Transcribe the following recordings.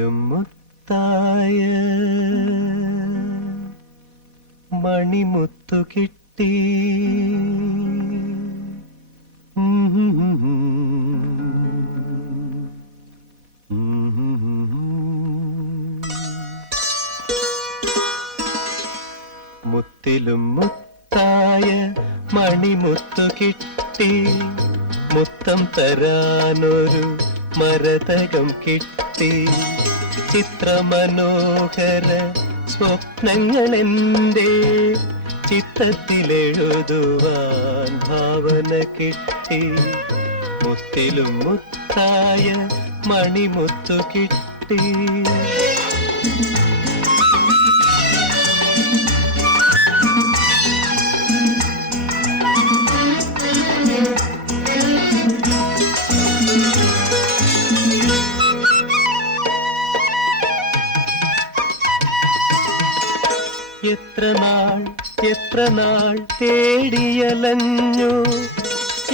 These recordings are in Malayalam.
മുത്തിലും മുത്തായ മണിമുത്തു കിട്ടി. മുത്തിലും മുത്തായ മണിമുത്തു കിട്ടി, മുത്തം തരാനൊരു മരതകം കിട്ടി. ചിത്രമനോഹര സ്വപ്നങ്ങളെന്റെ ചിത്തത്തിലെഴുതുവാൻ ഭാവന കിട്ടി. മുത്തിലും മുത്തായ മണിമുത്തു കിട്ടി. എത്ര നാൾ തേടിയലഞ്ഞു,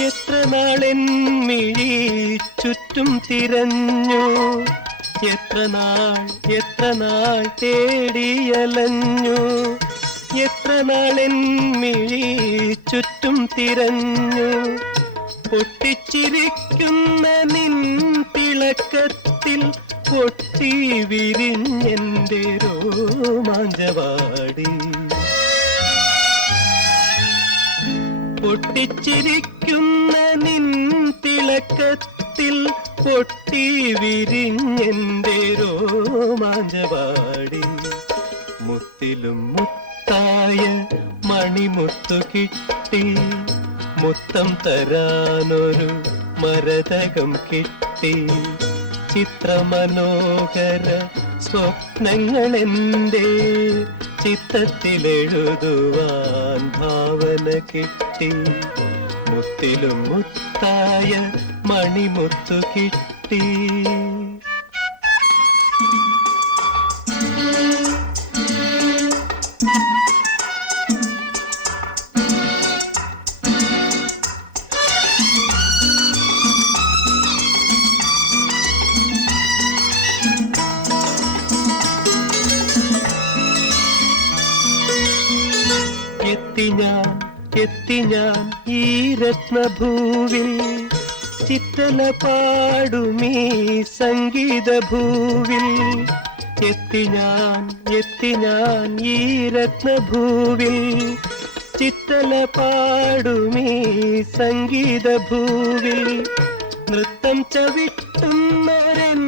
എത്ര നാളെൻ മിഴി ചുറ്റും തിരഞ്ഞു. എത്ര നാൾ തേടിയലഞ്ഞു, എത്ര നാളെൻ മിഴി ചുറ്റും തിരഞ്ഞു. പൊട്ടിച്ചിരിക്കുന്ന നിൻ തിളക്കത്തിൽ പൊട്ടി വിരിഞ്ഞെന്റെ രോമാഞ്ചവാടി. പൊട്ടിച്ചിരിക്കുന്ന നിൻ തിളക്കത്തിൽ പൊട്ടി വിരിഞ്ഞെന്റെ രോമാഞ്ചവാടി. മുത്തിലും മുത്തായ മണിമുത്തു കിട്ടി, മുത്തം തരാനൊരു മരതകം കിട്ടി. ചിത്രമനോഹര സ്വപ്നങ്ങളെന്റെ ചിത്തത്തിലെഴുതുവാൻ ഭാവന കിട്ടി. മുത്തിലും മുത്തായ മണിമുത്തു കിട്ടി. എത്തി ഞാൻ ഈ രത്നഭൂവിൽ, ചിത്തല പാടുമീ സംഗീതഭൂവിൽ. എത്തി ഞാൻ ഈ രത്നഭൂവിൽ, ചിത്തല പാടുമീ സംഗീതഭൂവിൽ. നൃത്തം ചവിട്ടുന്നവരൻ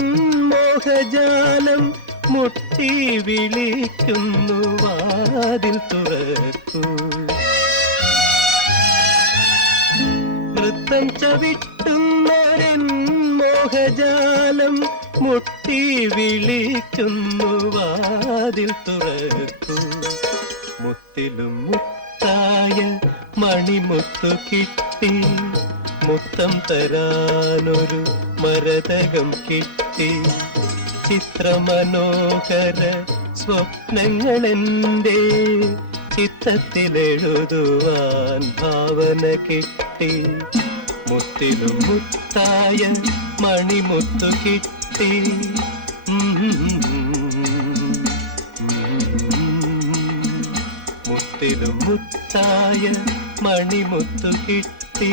മോഹജാലം മുട്ടി വിളിക്കുന്നു, വാതിൽ തുറക്കൂ. നൃത്തം ചവിട്ടുന്നവരൻ മോഹജാലം മുട്ടി വിളിക്കുന്നു, വാതിൽ തുറക്കൂ. മുത്തിലും മുത്തായ മണിമുത്തു കിട്ടി, മുത്തം തരാനൊരു മരതകം കിട്ടി. ചിത്രമനോഹര സ്വപ്നങ്ങളെന്റെ ചിത്തത്തിലെഴുതുവാൻ ഭാവന കിട്ടി. മുത്തിലും മുത്തായ മണിമുത്തു കിട്ടി. മുത്തിലും മുത്തായ മണിമുത്തു കിട്ടി.